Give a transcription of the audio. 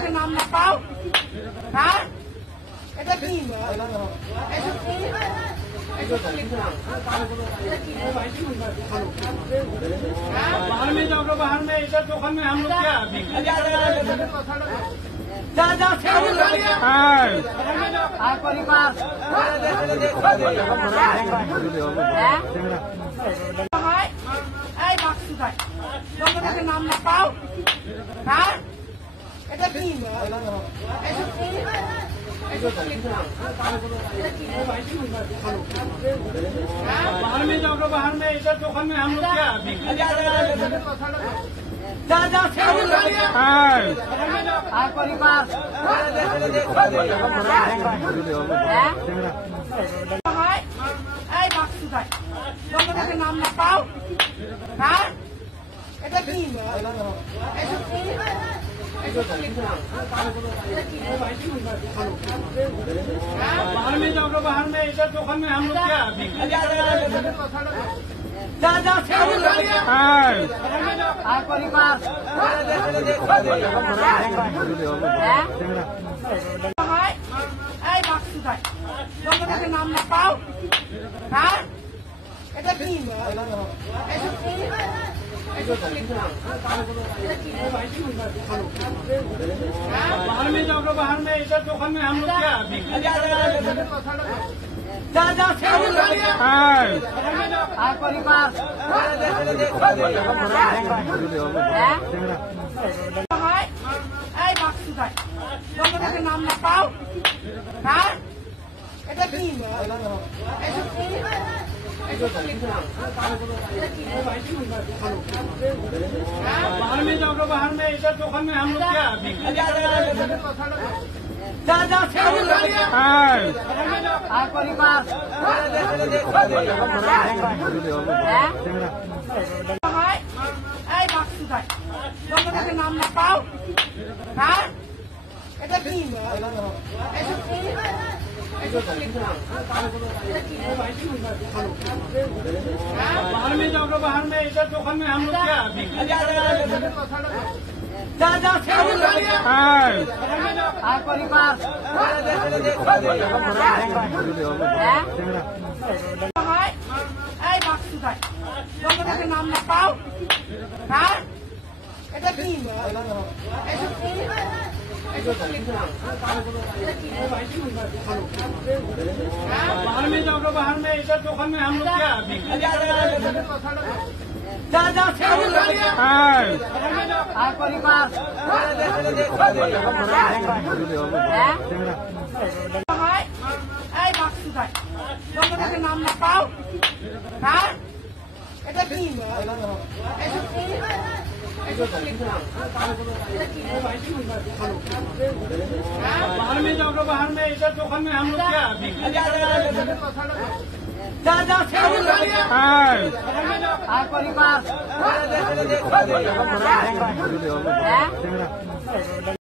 তোমাকে নাম না পাও হ্যাঁ এটা কি এসব কি बाहर में जाओ बाहर में इधर दुकान में हम लोग क्या जा जा परिवार তোমাকে নাম না পাও হ্যাঁ এটা কি এসব কি बाहर में जाओ बाहर में इधर दुकान में हम लोग क्या जा जा परिवार তোমাকে নাম না পাও হ্যাঁ এটা কি এসব কি बाहर में जाओ बाहर में इधर दुकान में हम लोग क्या जा जा परिवार তোমাকে নাম না পাও হ্যাঁ এটা কি এসব কি बाहर में जाओ बाहर में इधर दुकान में हम लोग क्या जा जा परिवार তোমাকে নাম না পাও হ্যাঁ এটা কি এসব কি बाहर में जाओ बाहर में इधर दुकान में हम लोग क्या जा जा परिवार তোমাকে নাম না পাও হ্যাঁ এটা কি এসব কি बाहर में जाओ बाहर में इधर दुकान में हम लोग क्या जा जा परिवार তোমাকে নাম না পাও হ্যাঁ এটা কি এসব কি बाहर में जाओ बाहर में इधर दुकान में हम लोग क्या जा जा परिवार তোমাকে নাম না পাও হ্যাঁ এটা কি এসব কি बाहर में जाओ बाहर में इधर दुकान में हम लोग क्या जा जा परिवार